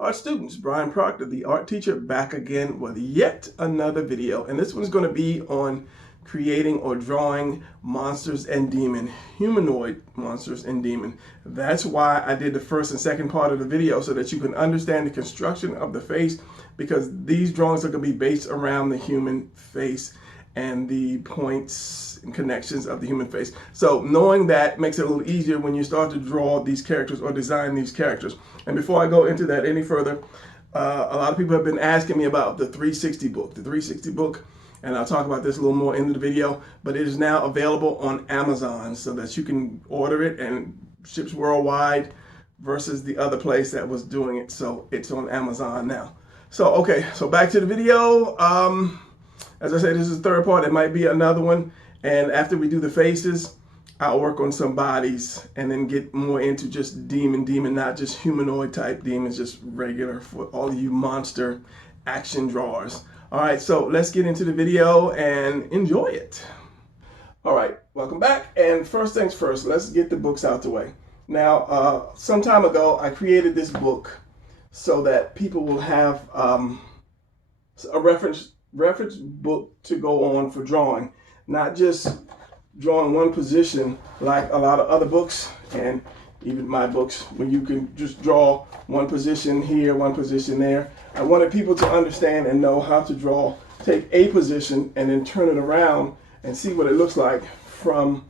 Art students, Brian Proctor, the art teacher, back again with yet another video. And this one's going to be on creating or drawing monsters and demon, humanoid monsters and demon. That's why I did the first and second part of the video, so that you can understand the construction of the face, because these drawings are going to be based around the human face and the points and connections of the human face. So knowing that makes it a little easier when you start to draw these characters or design these characters. And before I go into that any further, a lot of people have been asking me about the 360 book. The 360 book, and I'll talk about this a little more in the video, but it is now available on Amazon so that you can order it, and ships worldwide versus the other place that was doing it. So it's on Amazon now. So, okay, so back to the video. As I said, this is the third part. It might be another one. And after we do the faces, I'll work on some bodies and then get more into just demon, not just humanoid type demons, just regular for all of you monster action drawers. All right, so let's get into the video and enjoy it. All right, welcome back. And first things first, let's get the books out the way. Now, some time ago, I created this book so that people will have a reference book to go on for drawing, not just drawing one position like a lot of other books and even my books, where you can just draw one position here, one position there. I wanted people to understand and know how to draw, take a position and then turn it around and see what it looks like from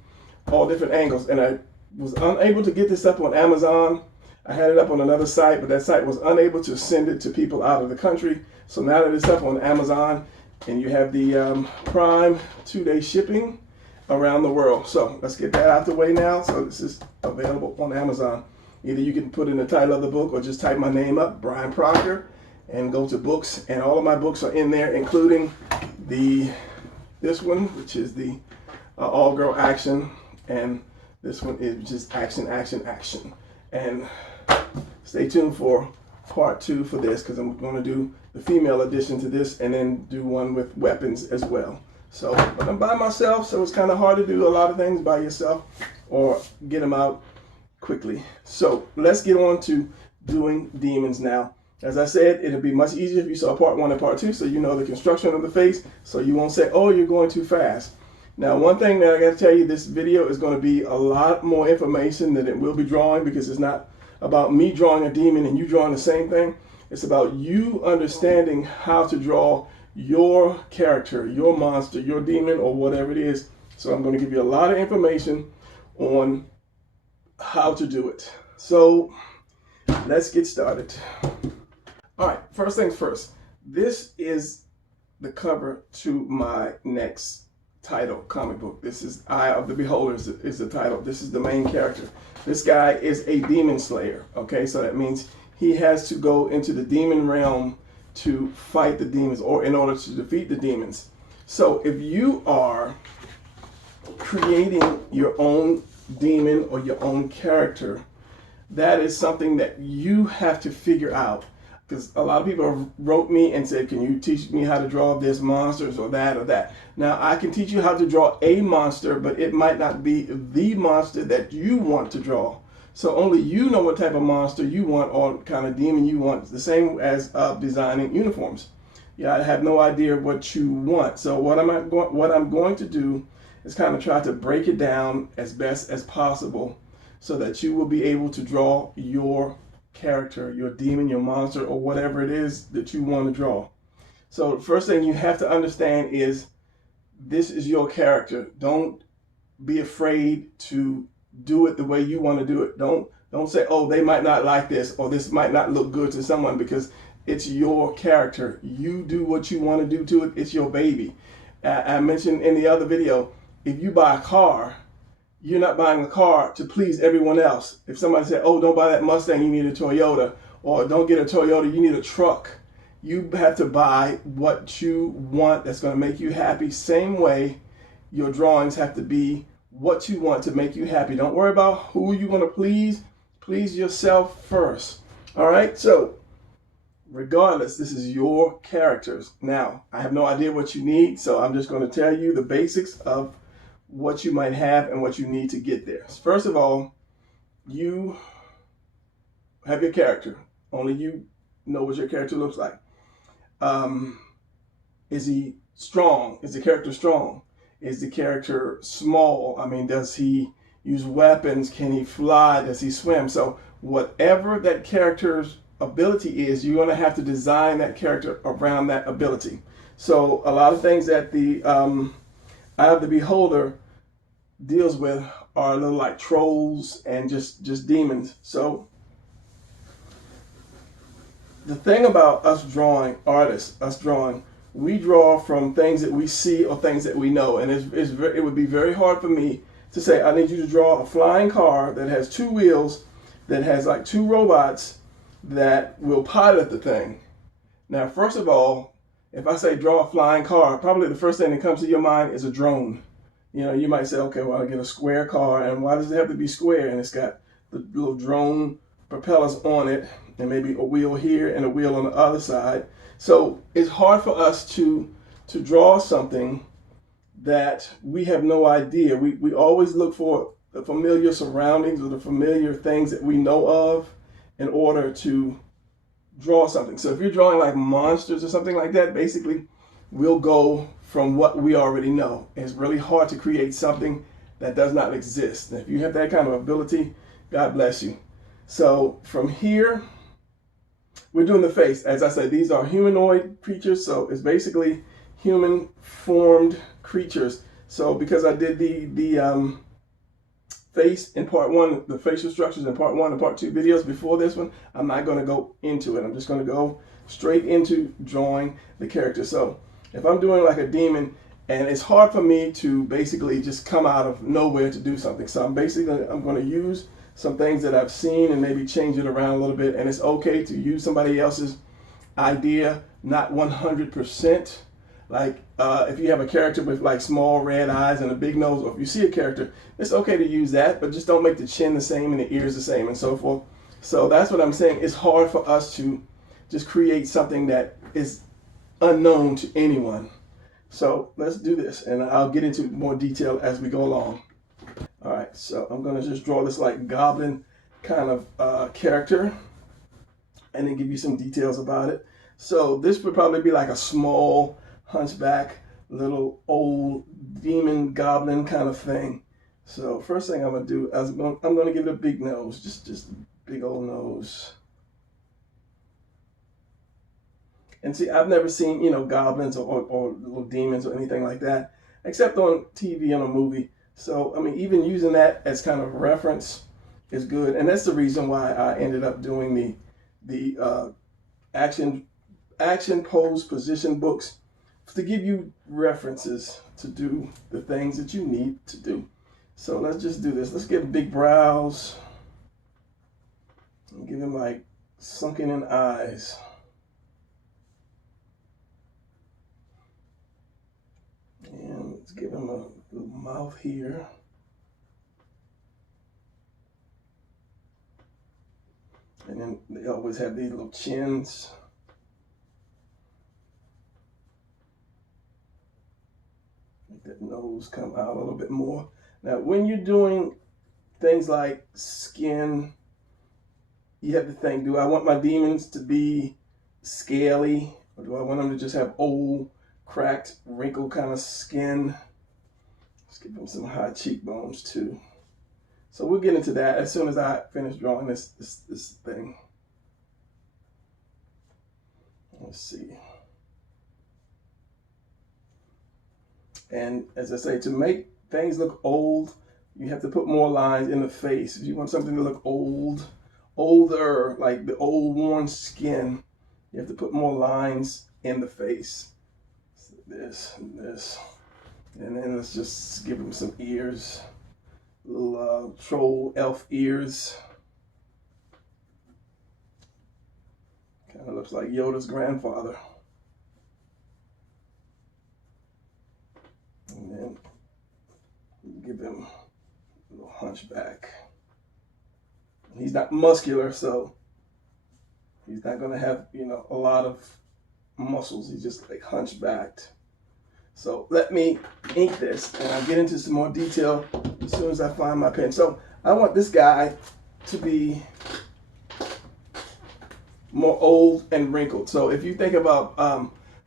all different angles. And I was unable to get this up on Amazon. I had it up on another site, but that site was unable to send it to people out of the country. So now that it's up on Amazon, and you have the Prime 2-day shipping around the world. So let's get that out the way now. So this is available on Amazon. Either you can put in the title of the book or just type my name up, Brian Proctor, and go to books. And all of my books are in there, including this one, which is the all girl action, and this one is just action. And stay tuned for part 2 for this, because I'm going to do the female edition to this and then do one with weapons as well. So, but I'm by myself, so it's kind of hard to do a lot of things by yourself or get them out quickly. So let's get on to doing demons now. As I said, it'll be much easier if you saw part 1 and part 2, so you know the construction of the face, so you won't say, oh, you're going too fast. Now, one thing that I got to tell you, this video is going to be a lot more information than it will be drawing, because it's not about me drawing a demon and you drawing the same thing. It's about you understanding how to draw your character, your monster, your demon, or whatever it is. So I'm going to give you a lot of information on how to do it. So let's get started. All right, first things first. This is the cover to my next title comic book. This is Eye of the Beholder is the title. This is the main character. This guy is a demon slayer. Okay, so that means he has to go into the demon realm to fight the demons, or in order to defeat the demons. So if you are creating your own demon or your own character, that is something that you have to figure out. Because a lot of people wrote me and said, can you teach me how to draw this monsters or that or that? Now, I can teach you how to draw a monster, but it might not be the monster that you want to draw. So only you know what type of monster you want or kind of demon you want. It's the same as designing uniforms. Yeah, I have no idea what you want. So what I'm going to do is kind of try to break it down as best as possible so that you will be able to draw your character, your demon, your monster, or whatever it is that you want to draw. So the first thing you have to understand is this is your character. Don't be afraid to do it the way you want to do it. Don't say, oh, they might not like this, or this might not look good to someone, because it's your character. You do what you want to do to it. It's your baby. I mentioned in the other video, if you buy a car, you're not buying a car to please everyone else. If somebody said, oh, don't buy that Mustang, you need a Toyota, or don't get a Toyota, you need a truck. You have to buy what you want that's going to make you happy. Same way your drawings have to be what you want to make you happy. Don't worry about who you want to please. Please yourself first. All right, so regardless, this is your characters. Now, I have no idea what you need, so I'm just going to tell you the basics of what you might have and what you need to get there. First of all, you have your character. Only you know what your character looks like. Is he strong? Is the character strong? Is the character small? I mean, does he use weapons? Can he fly? Does he swim? So whatever that character's ability is, you're going to have to design that character around that ability. So a lot of things that the Eye of the Beholder deals with are a little like trolls and just demons. So the thing about us drawing, artists, us drawing, we draw from things that we see or things that we know. And it would be very hard for me to say, I need you to draw a flying car that has 2 wheels, that has like 2 robots that will pilot the thing. Now, first of all, if I say draw a flying car, probably the first thing that comes to your mind is a drone. You know, you might say, okay, well, I'll get a square car, and why does it have to be square? And it's got the little drone propellers on it, and maybe a wheel here and a wheel on the other side. So it's hard for us to draw something that we have no idea. We always look for the familiar surroundings or the familiar things that we know of in order to draw something. So if you're drawing like monsters or something like that, basically we'll go from what we already know. It's really hard to create something that does not exist. And if you have that kind of ability, God bless you. So from here, we're doing the face. As I said, these are humanoid creatures, so it's basically human formed creatures. So because I did the face in part 1, the facial structures in part 1 and part 2 videos before this one, I'm not going to go into it. I'm just going to go straight into drawing the character. So if I'm doing like a demon, and it's hard for me to basically just come out of nowhere to do something. So I'm going to use some things that I've seen and maybe change it around a little bit. And it's okay to use somebody else's idea, not 100%. Like if you have a character with like small red eyes and a big nose, or if you see a character, it's okay to use that, but just don't make the chin the same and the ears the same and so forth. So that's what I'm saying. It's hard for us to just create something that is unknown to anyone. So let's do this, and I'll get into more detail as we go along. All right, so I'm going to just draw this like goblin kind of character and then give you some details about it. So this would probably be like a small hunchback, little old demon goblin kind of thing. So first thing I'm going to do is I'm going to give it a big nose, just a big old nose. And see, I've never seen, you know, goblins or little demons or anything like that, except on TV and a movie. So, I mean, even using that as kind of reference is good. And that's the reason why I ended up doing the action pose position books, to give you references to do the things that you need to do. So let's just do this. Let's get big brows and give him like sunken in eyes. And let's give him a little mouth here. And then they always have these little chins. Make that nose come out a little bit more. Now, when you're doing things like skin, you have to think, do I want my demons to be scaly? Or do I want them to just have old, cracked, wrinkled kind of skin? Let's give them some high cheekbones too. So we'll get into that as soon as I finish drawing this thing. Let's see. And as I say, to make things look old, you have to put more lines in the face. If you want something to look old, older, like the old worn skin, you have to put more lines in the face. So this and this. And then let's just give him some ears. Little troll elf ears. Kind of looks like Yoda's grandfather. And then give him a little hunchback. He's not muscular, so he's not going to have, you know, a lot of muscles. He's just like hunchbacked. So let me ink this, and I'll get into some more detail as soon as I find my pen. So I want this guy to be more old and wrinkled. So if you think about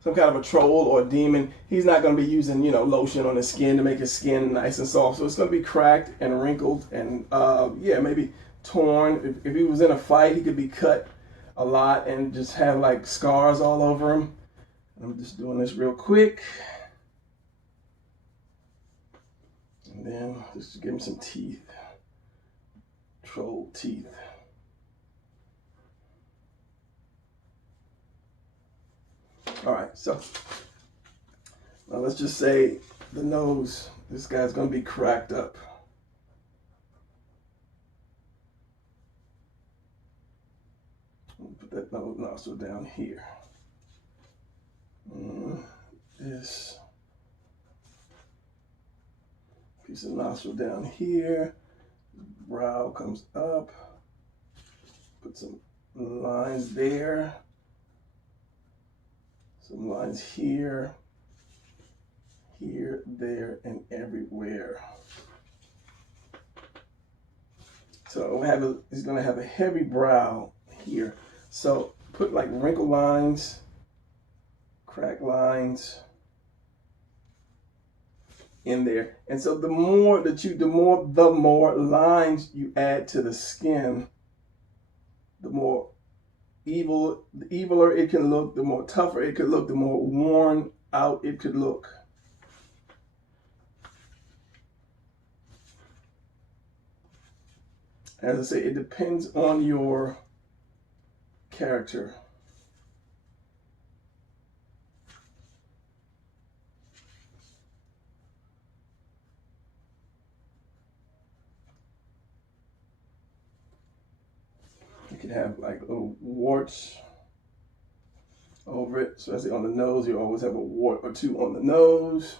some kind of a troll or a demon, he's not going to be using, lotion on his skin to make his skin nice and soft. So it's going to be cracked and wrinkled and, yeah, maybe torn. If he was in a fight, he could be cut a lot and just have like scars all over him. I'm just doing this real quick. And then just give him some teeth. Troll teeth. All right, so now let's just say the nose, this guy's going to be cracked up. Put that nose nostril down here. This piece of nostril down here. Brow comes up. Put some lines there. Some lines here, here, there, and everywhere. So he's going to have a heavy brow here. So put like wrinkle lines, crack lines in there. And so the more lines you add to the skin, the more eviler it can look, the more tougher it could look, the more worn out it could look. As I say, it depends on your character. You can have like little warts over it. So as on the nose, you always have a wart or two on the nose.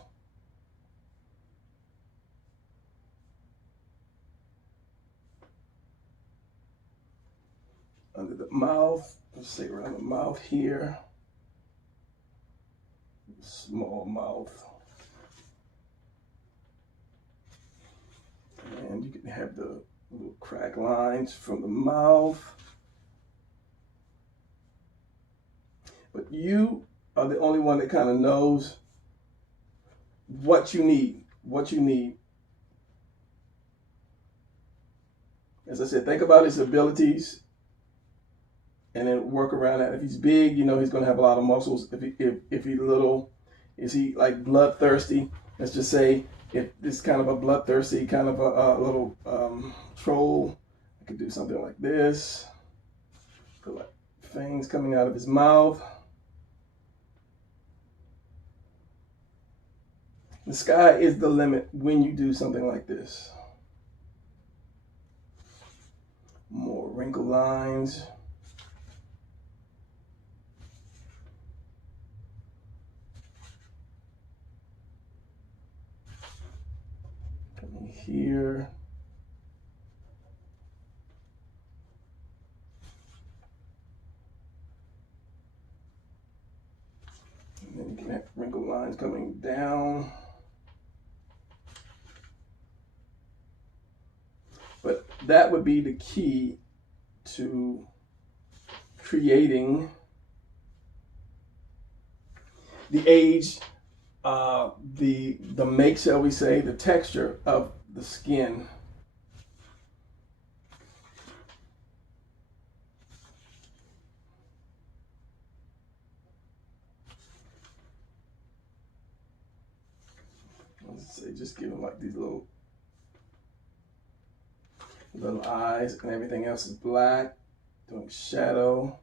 Under the mouth, let's say around the mouth here. Small mouth. And you can have the little crack lines from the mouth. But you are the only one that kind of knows what you need. As I said, think about his abilities and then work around that. If he's big, he's going to have a lot of muscles. If he's little, is he like bloodthirsty? Let's just say if this kind of a bloodthirsty kind of a little troll, I could do something like this. Put like fangs coming out of his mouth. The sky is the limit when you do something like this. More wrinkle lines. Coming here. And then you can have wrinkle lines coming down. But that would be the key to creating the age, the make, shall we say, the texture of the skin. Let's say just give them like these little eyes, and everything else is black. Doing shadow.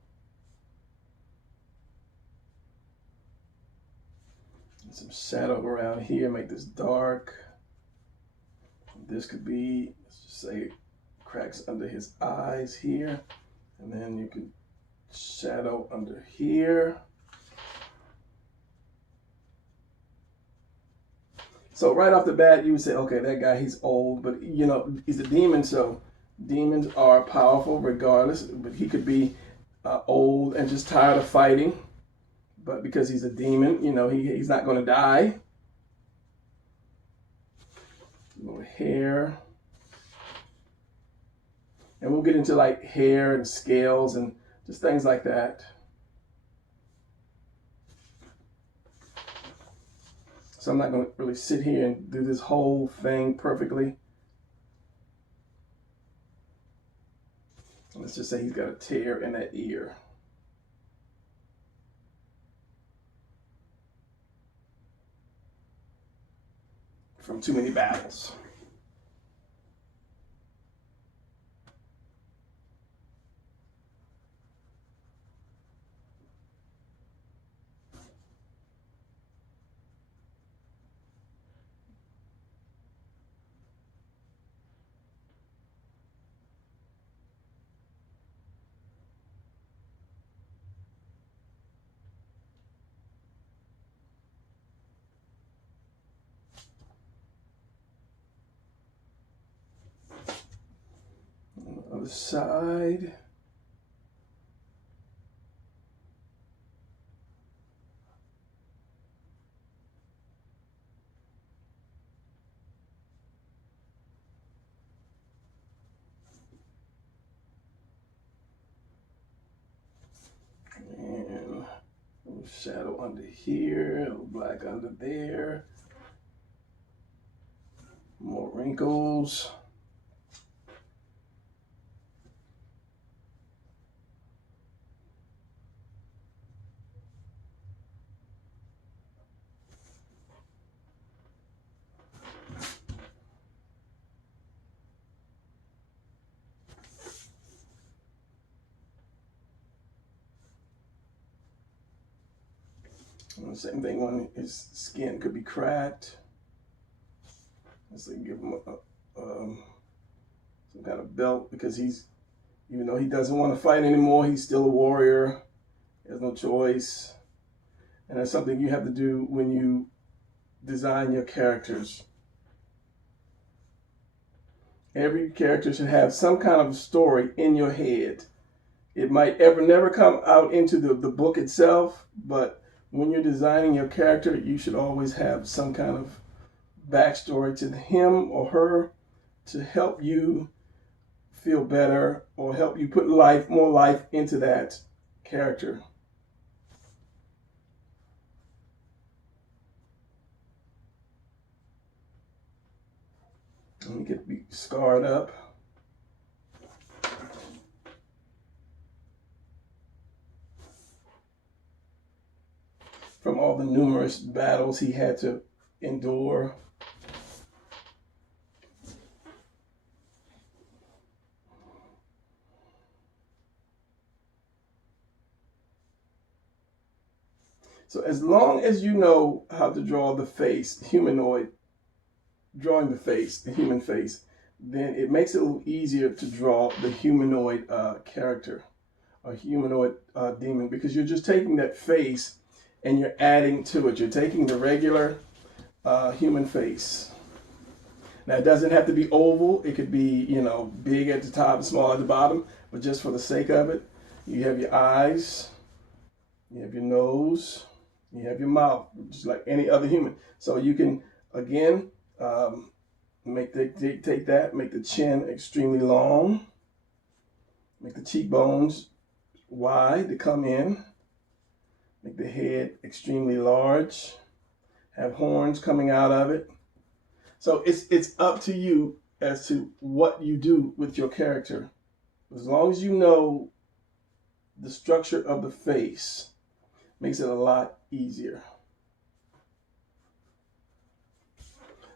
And some shadow around here, make this dark. This could be, let's just say, cracks under his eyes here. And then you can shadow under here. So right off the bat, you would say, okay, that guy, he's old, but he's a demon, so demons are powerful regardless, but he could be old and just tired of fighting. But because he's a demon, he's not going to die. A little hair. And we'll get into like hair and scales and Just things like that. So I'm not going to really sit here and do this whole thing perfectly. Let's just say he's got a tear in that ear. From too many battles. On the other side. And a little shadow under here, a little black under there. More wrinkles. And the same thing when his skin could be cracked. Let's say give him some kind of belt, because he's, even though he doesn't want to fight anymore, he's still a warrior. He has no choice. And that's something you have to do when you design your characters. Every character should have some kind of story in your head. It might never come out into the book itself, but when you're designing your character, you should always have some kind of backstory to him or her to help you feel better or help you put more life into that character. And he could be scarred up. From all the numerous battles he had to endure. So as long as you know how to draw the face, humanoid, drawing the face, the human face, then it makes it a little easier to draw the humanoid character, a humanoid demon, because you're just taking that face and you're adding to it. You're taking the regular human face. Now, it doesn't have to be oval. It could be, big at the top and small at the bottom, but just for the sake of it, you have your eyes, you have your nose, you have your mouth, just like any other human. So you can, again, take that, make the chin extremely long, make the cheekbones wide to come in, make the head extremely large, have horns coming out of it. So it's up to you as to what you do with your character. As long as you know the structure of the face, makes it a lot easier.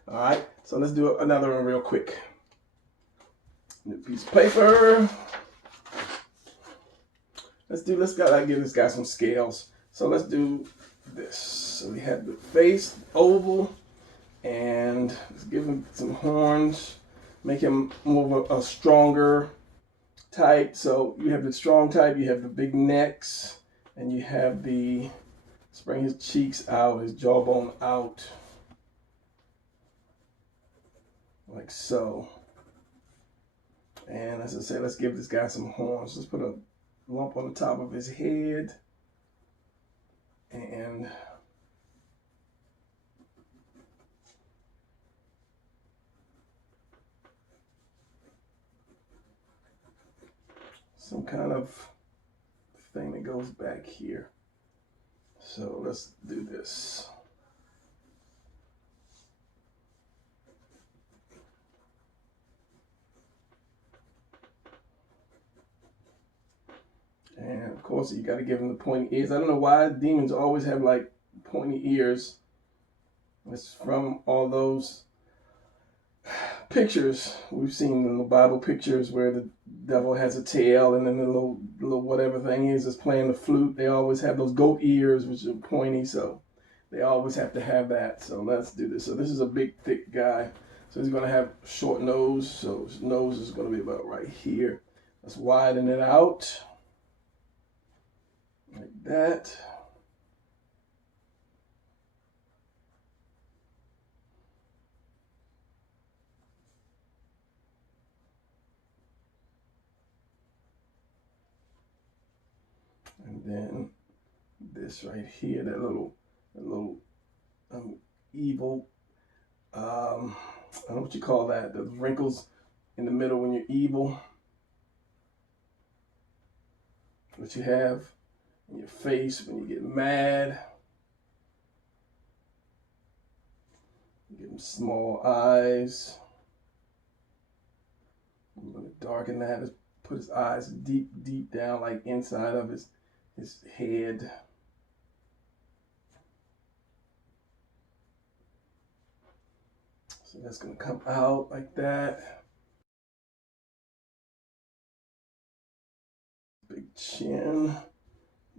All right, so let's do another one real quick. New piece of paper. Let's gotta give this guy some scales. So let's do this. So we have the face, oval, and let's give him some horns. Make him more of a stronger type. So you have the strong type, you have the big necks, and you have the, let's bring his cheeks out, his jawbone out. Like so. And as I said, let's give this guy some horns. Let's put a lump on the top of his head. And some kind of thing that goes back here. So let's do this. And of course, you got to give them the pointy ears. I don't know why demons always have like pointy ears. It's from all those pictures we've seen in the Bible, pictures where the devil has a tail and then the little whatever thing is playing the flute. They always have those goat ears, which are pointy, so they always have to have that. So let's do this. So this is a big, thick guy. So he's going to have a short nose. So his nose is going to be about right here. Let's widen it out like that. And then this right here, that little evil, I don't know what you call that, the wrinkles in the middle when you're evil, what you have in your face when you get mad. You give him small eyes. I'm going to darken that, put his eyes deep down, like inside of his head. So that's going to come out like that. Big chin.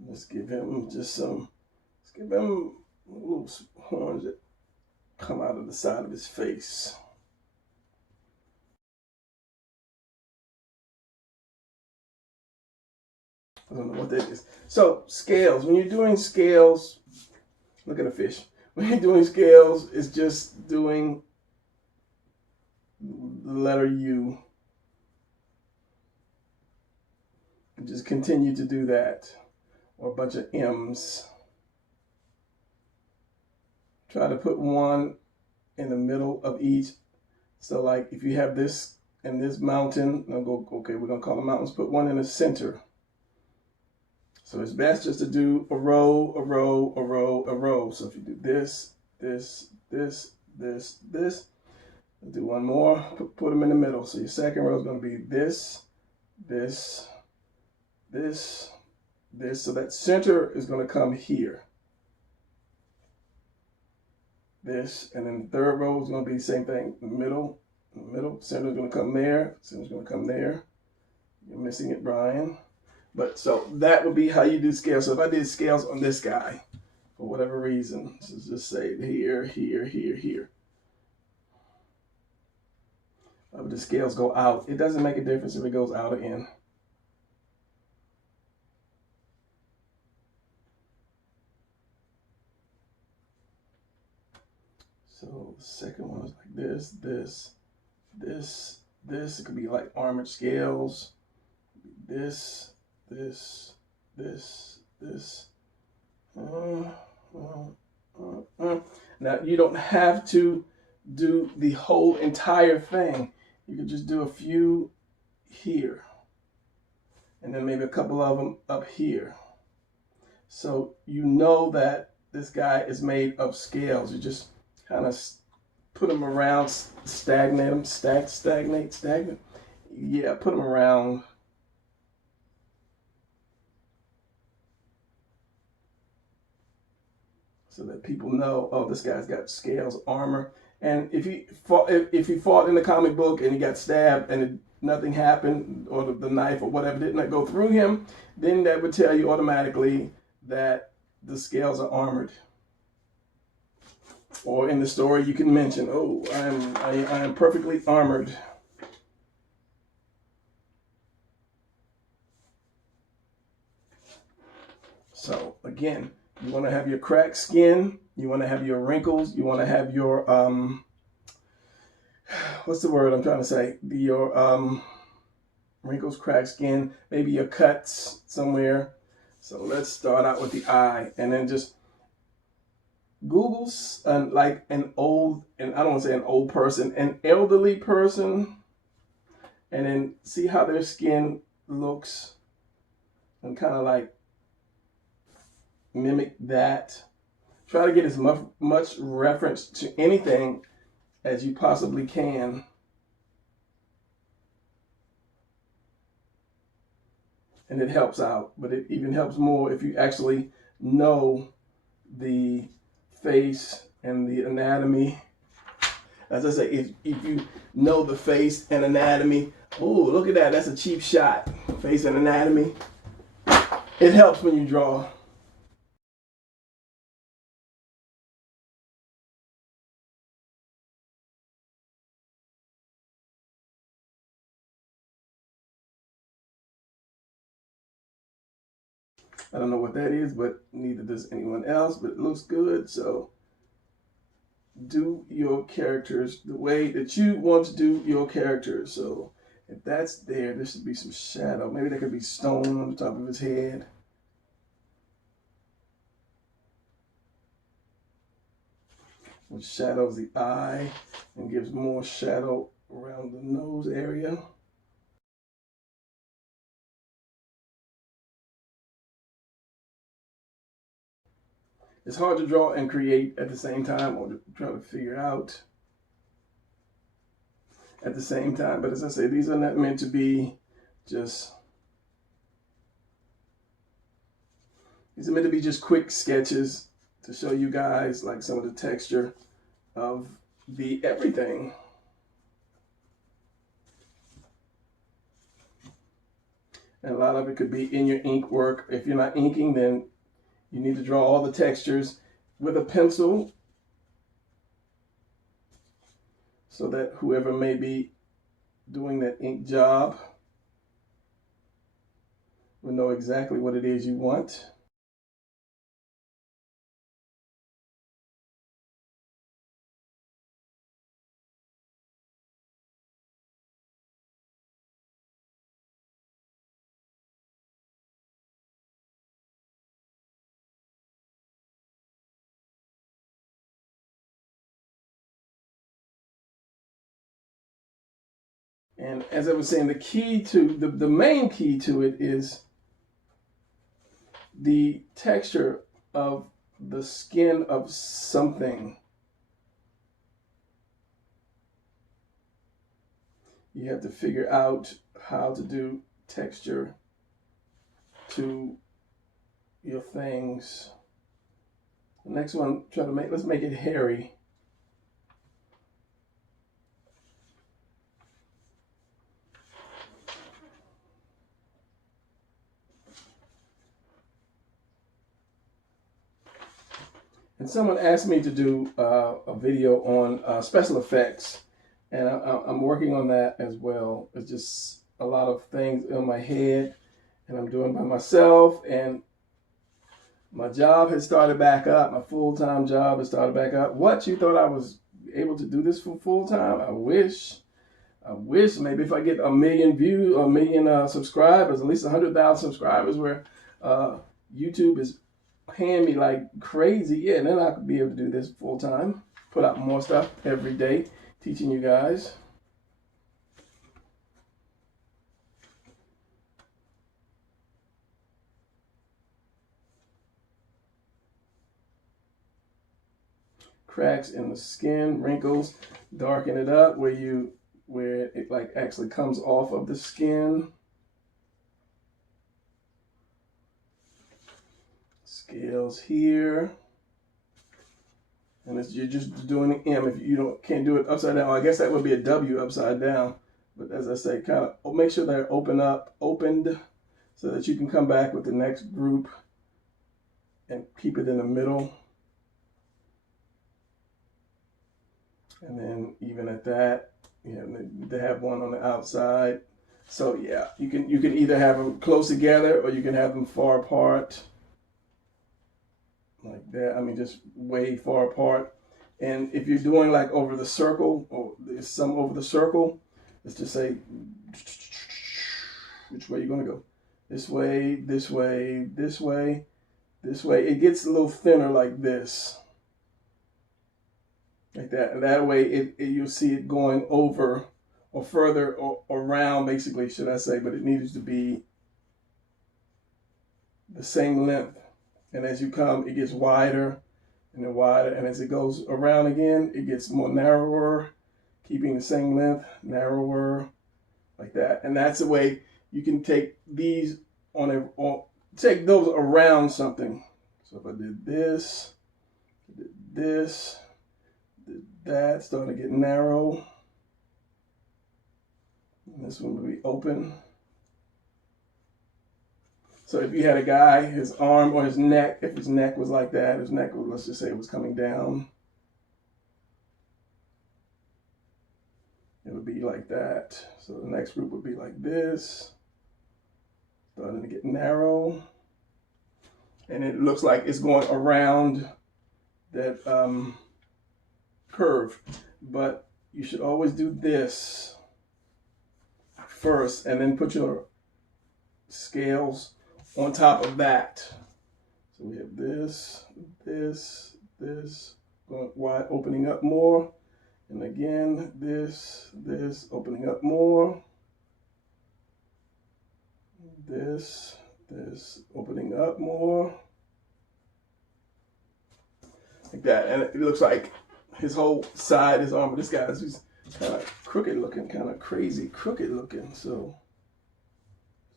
Let's give him little horns that come out of the side of his face. I don't know what that is. So scales, when you're doing scales, look at a fish. When you're doing scales, it's just doing the letter U. And just continue to do that. Or a bunch of M's. Try to put one in the middle of each. So like if you have this and this mountain, okay, we're gonna call them mountains, put one in the center. So it's best just to do a row, a row, a row, a row. So if you do this, this, this, this, this, do one more, put them in the middle. So your second row is going to be this, this, this, this. So that center is going to come here. This, and then the third row is going to be the same thing. Middle, center is going to come there, center is going to come there. You're missing it, Brian. But so that would be how you do scales. So if I did scales on this guy, for whatever reason, so just say here, here, here, here. But the scales go out. It doesn't make a difference if it goes out or in. So the second one is like this, this, this, this. It could be like armored scales. This, this, this, this. Now you don't have to do the whole entire thing. You could just do a few here. And then maybe a couple of them up here. So you know that this guy is made of scales. You just kind of put them around, stagnate them, stagnate. Yeah, put them around. So that people know, oh, this guy's got scales, armor. And if he fought in the comic book and he got stabbed and nothing happened, or the knife or whatever did not go through him, then that would tell you automatically that the scales are armored. Or in the story, you can mention, oh, I am perfectly armored. So again, you want to have your cracked skin. You want to have your wrinkles. You want to have your, what's the word I'm trying to say? Your wrinkles, cracked skin, maybe your cuts somewhere. So let's start out with the eye, and then just Google like an old, and I don't want to say an old person, an elderly person, and then see how their skin looks, and kind of like mimic that. Try to get as much reference to anything as you possibly can. And it helps out, but it even helps more if you actually know the face and the anatomy. As I say, if you know the face and anatomy, oh, look at that, that's a cheap shot. Face and anatomy. It helps when you draw. I don't know what that is, but neither does anyone else, but it looks good. So do your characters the way that you want to do your characters. So if that's there should be some shadow. Maybe there could be stone on the top of his head. Which shadows the eye and gives more shadow around the nose area. It's hard to draw and create at the same time, or to try to figure out at the same time. But as I say, these are not meant to be just, these are meant to be just quick sketches to show you guys like some of the texture of the everything. And a lot of it could be in your ink work. If you're not inking, then you need to draw all the textures with a pencil so that whoever may be doing that ink job will know exactly what it is you want. And as I was saying, the key to, the main key to it is the texture of the skin of something. You have to figure out how to do texture to your things. The next one, let's make it hairy. And someone asked me to do a video on special effects, and I'm working on that as well. It's just a lot of things in my head, and I'm doing by myself, and my job has started back up. My full-time job has started back up. What, you thought I was able to do this for full-time? I wish. Maybe if I get 1 million views, 1 million subscribers, at least 100,000 subscribers, where YouTube is paying me like crazy, yeah, and then I could be able to do this full time, put out more stuff every day, teaching you guys. Cracks in the skin, wrinkles, darken it up where it like actually comes off of the skin. Scales here. And you're just doing an M. If you can't do it upside down, I guess that would be a W upside down. But as I say, kind of make sure they're opened, so that you can come back with the next group and keep it in the middle. And then even at that, they have one on the outside. So yeah, you can either have them close together or you can have them far apart. Like that. I mean, just way far apart. And if you're doing like over the circle, or there's some over the circle, let's just say, which way you're gonna go? This way, this way, this way, this way. It gets a little thinner like this. Like that. And that way you'll see it going over or further or around, basically, should I say, but it needs to be the same length And as you come, it gets wider and then wider. And as it goes around again, it gets more narrower, keeping the same length, narrower, like that. And that's the way you can take these take those around something. So if I did this, did this, did that, starting to get narrow. And this one would be open. So if you had a guy, his arm or his neck, if his neck was like that, his neck, let's just say it was coming down, it would be like that. So the next group would be like this, starting to get narrow. And it looks like it's going around that curve. But you should always do this first and then put your scales on top of that. So we have this, this, this, going wide, opening up more. And again, this, opening up more. This, opening up more. Like that. And it looks like his whole side, his arm, this guy is kind of crooked looking, kind of crazy crooked looking. So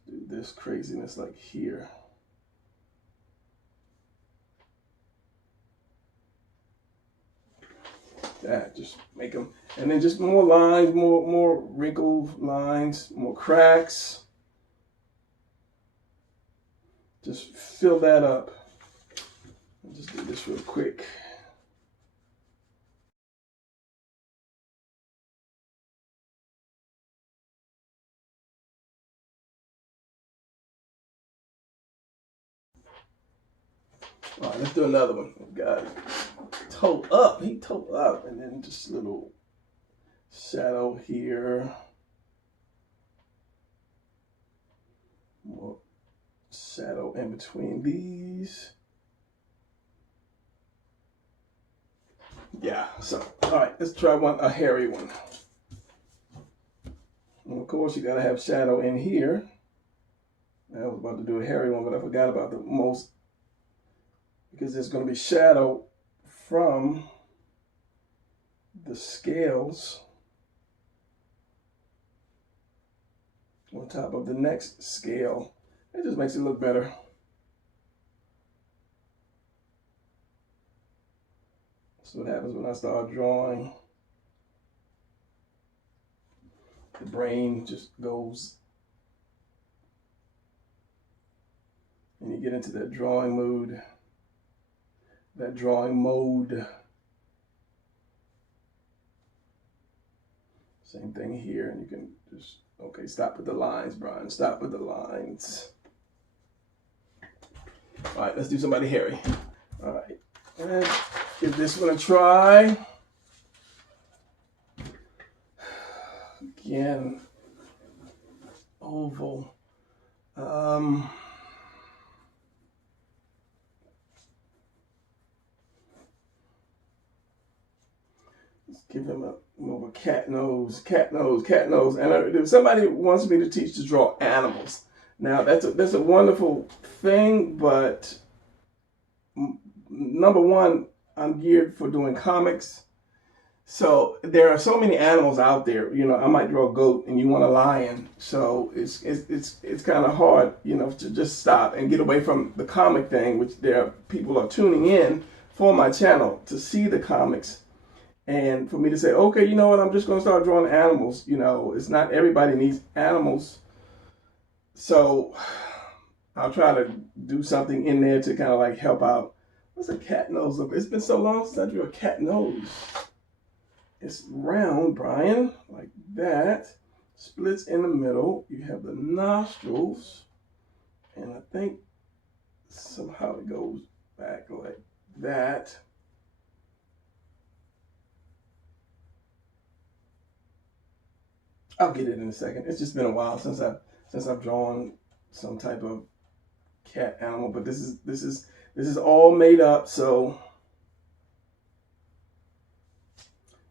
let's do this craziness like here. That, just make them, and then just more lines, more wrinkled lines, more cracks. Just fill that up. I'll just do this real quick. All right, let's do another one. Got it. Toe up, he toe up, and then just a little shadow here. More shadow in between these. Yeah, so, all right, let's try a hairy one. And of course, you gotta have shadow in here. I was about to do a hairy one, but I forgot about the most, because there's gonna be shadow from the scales on top of the next scale. It just makes it look better. That's what happens when I start drawing. The brain just goes, and you get into that drawing mood, that drawing mode. Same thing here, and you can just, okay, stop with the lines, Brian, stop with the lines. All right, let's do somebody hairy. All right, and give this one a try. Again, oval. Let's give him more of a cat nose. And if somebody wants me to teach to draw animals, now that's a wonderful thing, but number one, I'm geared for doing comics. So there are so many animals out there. You know, I might draw a goat and you want a lion. So it's kind of hard, you know, to just stop and get away from the comic thing, which people are tuning in for my channel to see the comics. And for me to say, okay, you know what, I'm just going to start drawing animals. You know, it's not everybody needs animals. So I'll try to do something in there to kind of like help out. What's a cat nose look? It's been so long since I drew a cat nose. It's round, Brian, like that. Splits in the middle. You have the nostrils. And I think somehow it goes back like that. I'll get it in a second. It's just been a while since I've drawn some type of cat animal, but this is all made up, so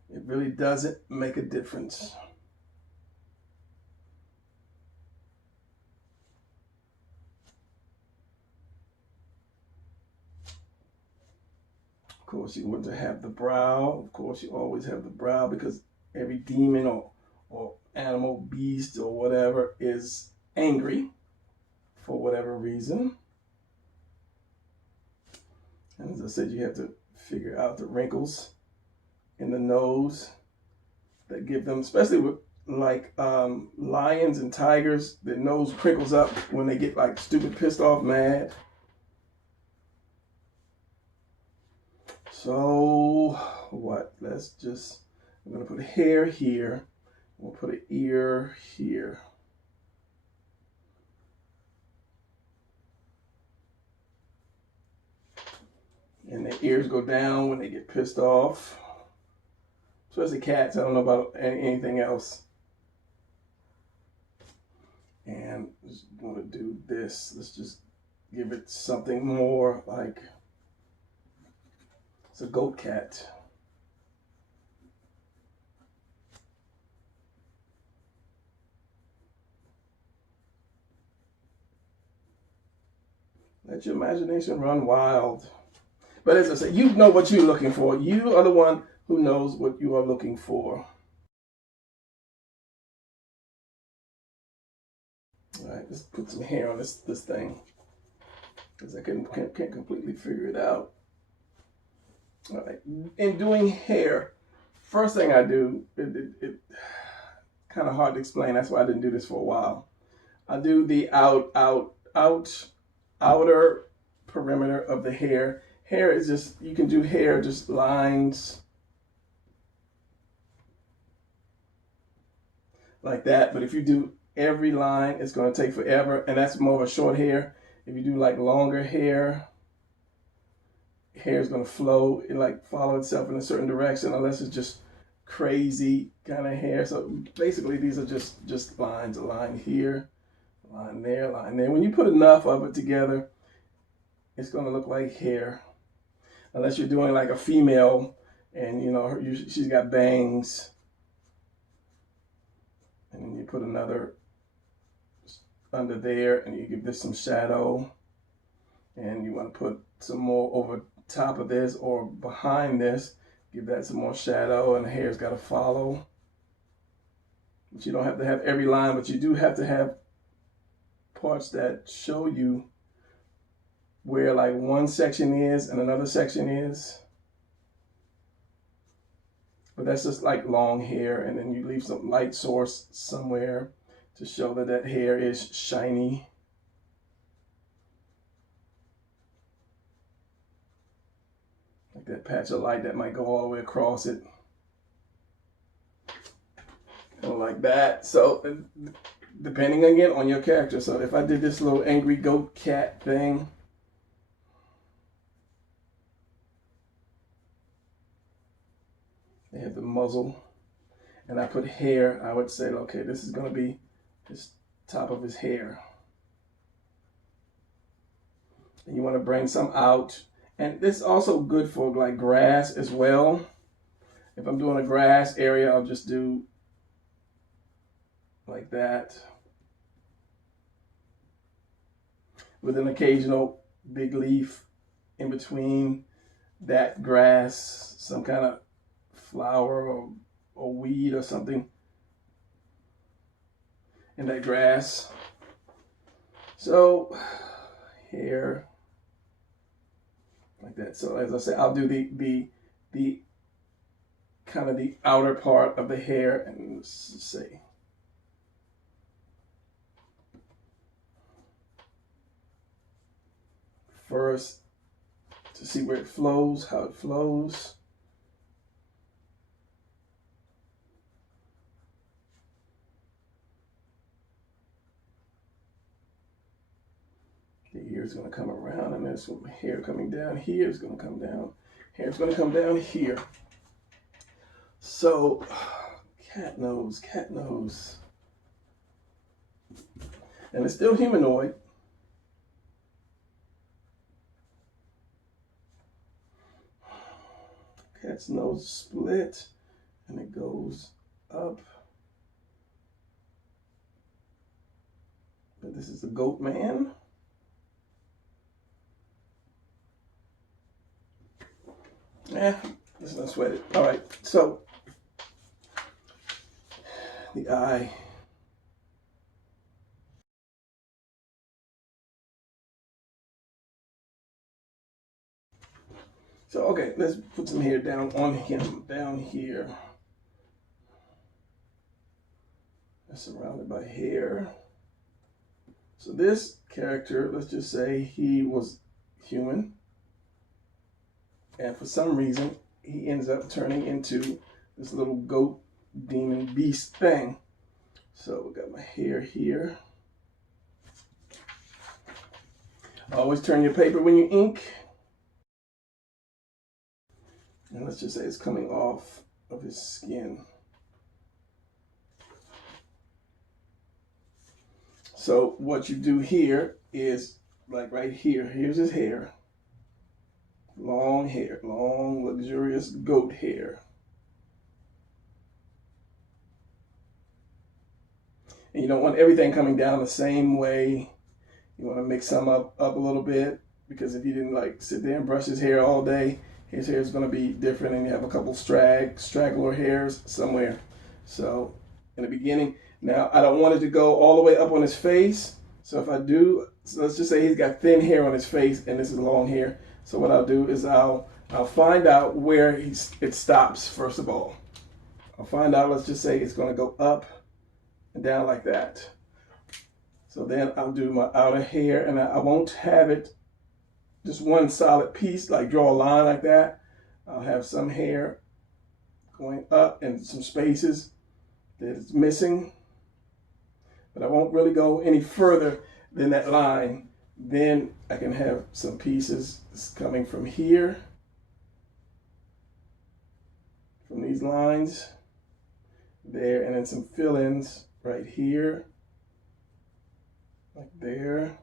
it really doesn't make a difference. course, you want to have the brow. Of course, you always have the brow because every demon or animal, beast, or whatever is angry for whatever reason. And as I said, you have to figure out the wrinkles in the nose that give them, especially with like lions and tigers, their nose crinkles up when they get like stupid, pissed off, mad. So what? Let's just, I'm gonna put a hair here. We'll put an ear here. And their ears go down when they get pissed off. Especially cats. I don't know about anything else. And just want to do this. Let's just give it something more like it's a goat cat. Let your imagination run wild. But as I say, you know what you're looking for. You are the one who knows what you are looking for. All right, let's put some hair on this thing because I can't completely figure it out. All right, in doing hair, first thing I do, it kind of hard to explain. That's why I didn't do this for a while. I do the outer perimeter of the hair. Hair is just, you can do hair just lines like that. But if you do every line, it's going to take forever. And that's more of a short hair. If you do like longer hair, hair is going to flow, it like follow itself in a certain direction, unless it's just crazy kind of hair. So basically these are just lines, a line here, line there, line there. When you put enough of it together, it's going to look like hair. Unless you're doing like a female and you know she's got bangs, and then you put another under there and you give this some shadow, and you want to put some more over top of this or behind this, give that some more shadow, and the hair's got to follow. But you don't have to have every line, but you do have to have parts that show you where like one section is and another section is. But that's just like long hair, and then you leave some light source somewhere to show that that hair is shiny. Like that patch of light that might go all the way across it. Kind of like that. So depending again on your character. So if I did this little angry goat cat thing, they have the muzzle, and I put hair, I would say, okay, this is going to be this top of his hair. And you want to bring some out. And this is also good for like grass as well. If I'm doing a grass area, I'll just do like that, with an occasional big leaf in between that grass, some kind of flower or weed or something in that grass. So here, like that. So as I say, I'll do the kind of the outer part of the hair, and let's say first to see where it flows, how it flows. The ear is going to come around, and there's some hair coming down here. Is going to come down. Hair is going to come down here. So, cat nose, cat nose. And it's still humanoid. Cat's nose split, and it goes up. But this is the goat man. Let's not sweat it. All right, so the eye. So, okay, let's put some hair down on him, down here. That's surrounded by hair. So this character, let's just say he was human. And for some reason, he ends up turning into this little goat demon beast thing. So we got my hair here. Always turn your paper when you ink. And let's just say it's coming off of his skin. So what you do here is, like right here, here's his hair. Long hair, long, luxurious goat hair. And you don't want everything coming down the same way. You want to mix some up a little bit, because if you didn't like sit there and brush his hair all day, his hair is going to be different, and you have a couple straggler hairs somewhere. So in the beginning, now I don't want it to go all the way up on his face. So if I do, so let's just say he's got thin hair on his face and this is long hair. So what I'll do is I'll find out where it stops first of all. I'll find out, let's just say it's going to go up and down like that. So then I'll do my outer hair, and I won't have it just one solid piece, like draw a line like that. I'll have some hair going up and some spaces that it's missing, but I won't really go any further than that line. Then I can have some pieces coming from here, from these lines there, and then some fill-ins right here, like there,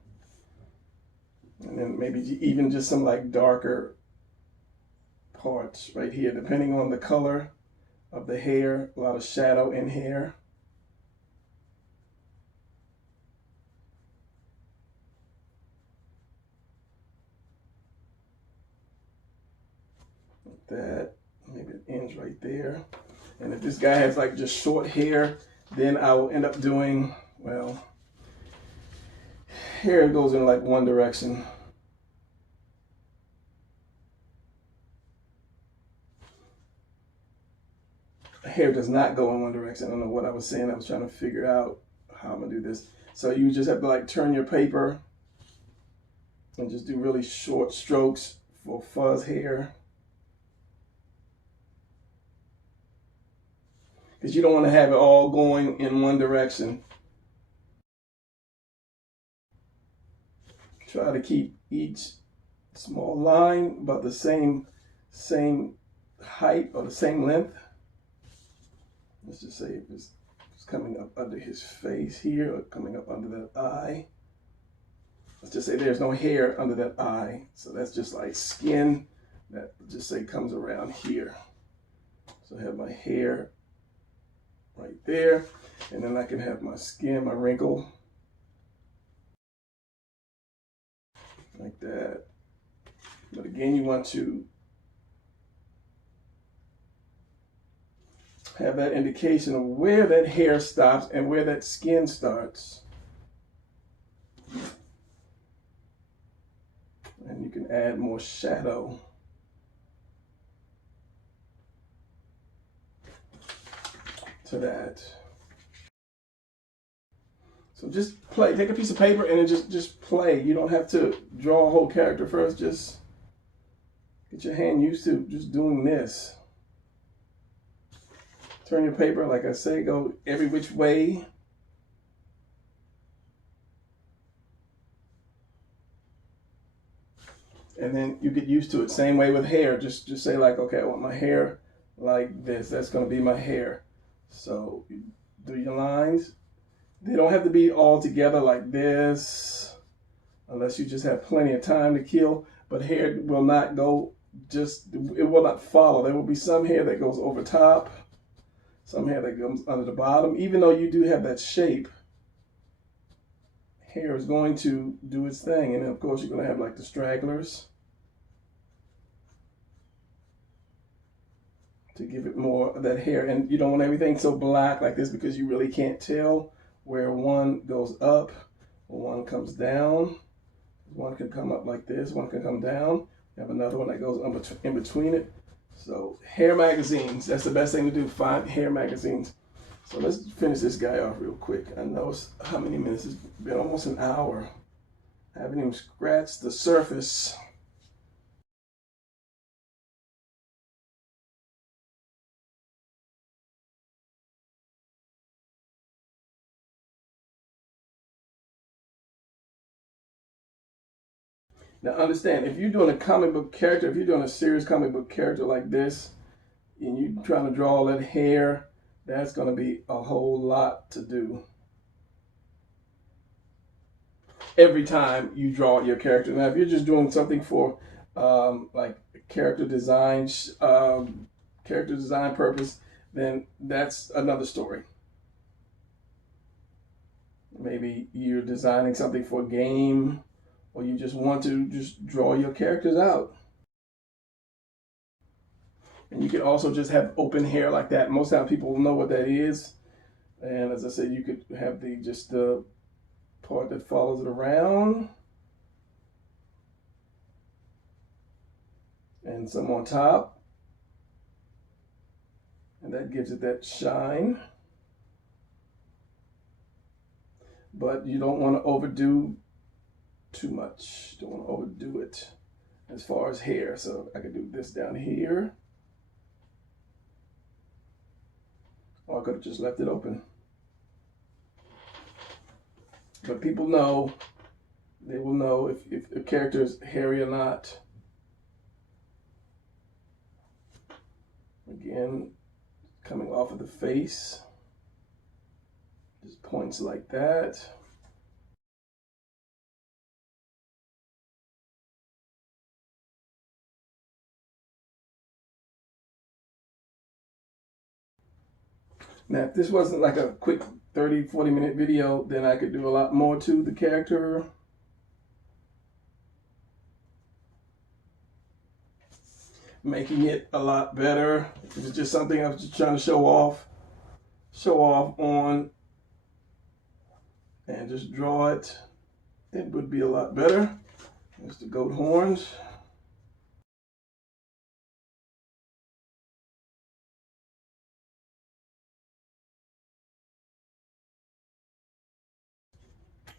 and then maybe even just some like darker parts right here, depending on the color of the hair. A lot of shadow in here. Like that. Maybe it ends right there. And if this guy has like just short hair, then I will end up doing, well, hair goes in like one direction. Hair does not go in one direction. I don't know what I was saying. I was trying to figure out how I'm gonna do this. So you just have to like turn your paper and just do really short strokes for fuzz hair. Because you don't want to have it all going in one direction. Try to keep each small line about the same height or the same length. Let's just say if it's coming up under his face here, or coming up under that eye. Let's just say there's no hair under that eye. So that's just like skin that just say comes around here. So I have my hair right there, and then I can have my skin, my wrinkle, like that. But again, you want to have that indication of where that hair stops and where that skin starts. And you can add more shadow. To that. So just play, take a piece of paper and then just play. You don't have to draw a whole character first. Just get your hand used to just doing this. Turn your paper, like I say, go every which way. And then you get used to it. Same way with hair. Just say like, okay, I want my hair like this. That's going to be my hair. So you do your lines. They don't have to be all together like this, unless you just have plenty of time to kill. But hair will not go it will not follow. There will be some hair that goes over top, some hair that comes under the bottom. Even though you do have that shape, hair is going to do its thing. And then of course you're going to have like the stragglers. to give it more of that hair. And you don't want everything so black like this because you really can't tell where one goes up or one comes down. One can come up like this, one can come down. You have another one that goes in between it. So hair magazines, that's the best thing to do, find hair magazines. So let's finish this guy off real quick. I know it's, how many minutes? It's been almost an hour. I haven't even scratched the surface. Now understand, if you're doing a comic book character, if you're doing a serious comic book character like this, and you're trying to draw all that hair, that's going to be a whole lot to do every time you draw your character. Now, if you're just doing something for like character design purpose, then that's another story. Maybe you're designing something for a game, or you just want to just draw your characters out. And you can also just have open hair like that. Most times people will know what that is. And as I said, you could have the part that follows it around. And some on top. And that gives it that shine. But you don't want to overdo too much. Don't want to overdo it as far as hair. So I could do this down here. Or I could have just left it open. But people know, they will know if a character is hairy or not. Again, coming off of the face. Just points like that. Now, if this wasn't like a quick 30, 40-minute video, then I could do a lot more to the character. Making it a lot better. If it's just something I was just trying to show off on, and just draw it, it would be a lot better. There's the goat horns.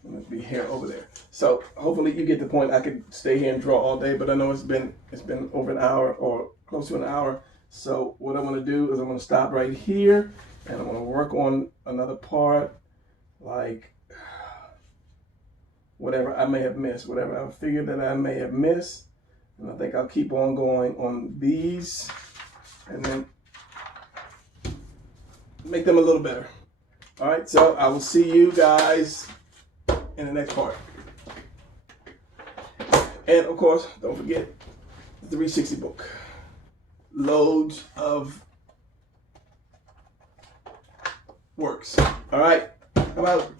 And there'll be hair over there. So hopefully you get the point. I could stay here and draw all day, but I know it's been over an hour or close to an hour. So what I'm going to do is I'm going to stop right here, and I'm going to work on another part, like whatever I may have missed, whatever I figured that I may have missed. And I think I'll keep on going on these and then make them a little better. All right, so I will see you guys in the next part. And of course, don't forget the 360 book. Loads of works. All right, I'm out.